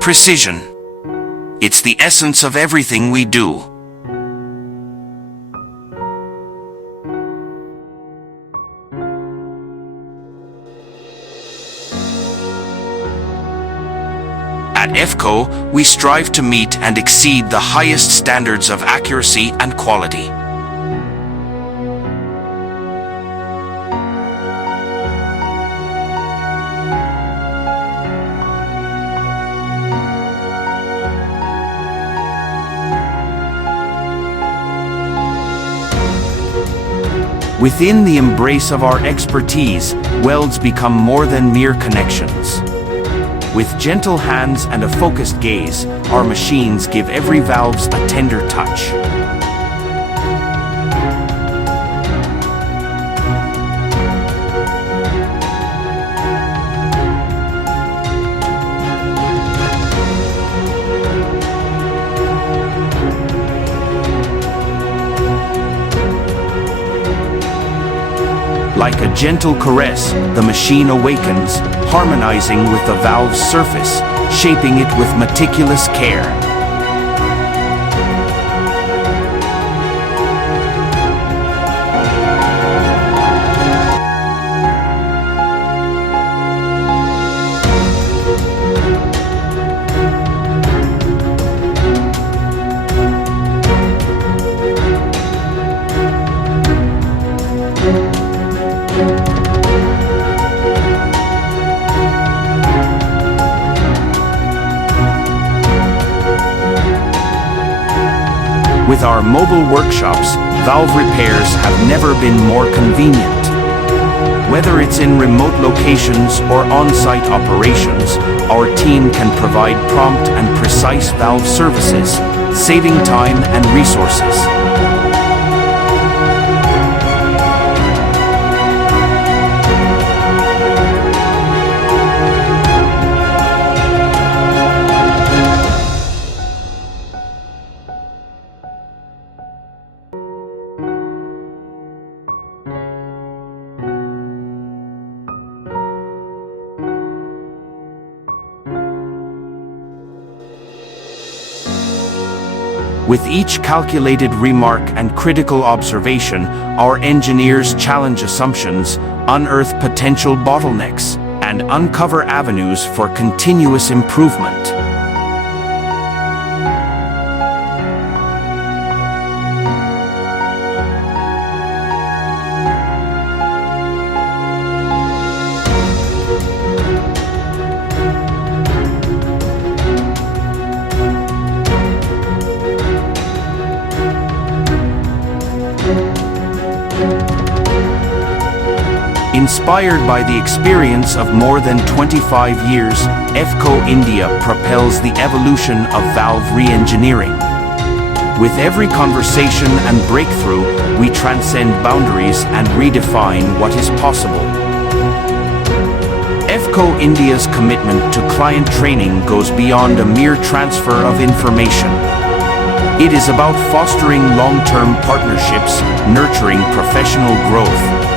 Precision. It's the essence of everything we do. At EFCO, we strive to meet and exceed the highest standards of accuracy and quality. Within the embrace of our expertise, welds become more than mere connections. With gentle hands and a focused gaze, our machines give every valve a tender touch. Like a gentle caress, the machine awakens, harmonizing with the valve's surface, shaping it with meticulous care. With our mobile workshops, valve repairs have never been more convenient. Whether it's in remote locations or on-site operations, our team can provide prompt and precise valve services, saving time and resources. With each calculated remark and critical observation, our engineers challenge assumptions, unearth potential bottlenecks, and uncover avenues for continuous improvement. Inspired by the experience of more than 25 years, EFCO India propels the evolution of valve re-engineering. With every conversation and breakthrough, we transcend boundaries and redefine what is possible. EFCO India's commitment to client training goes beyond a mere transfer of information. It is about fostering long-term partnerships, nurturing professional growth,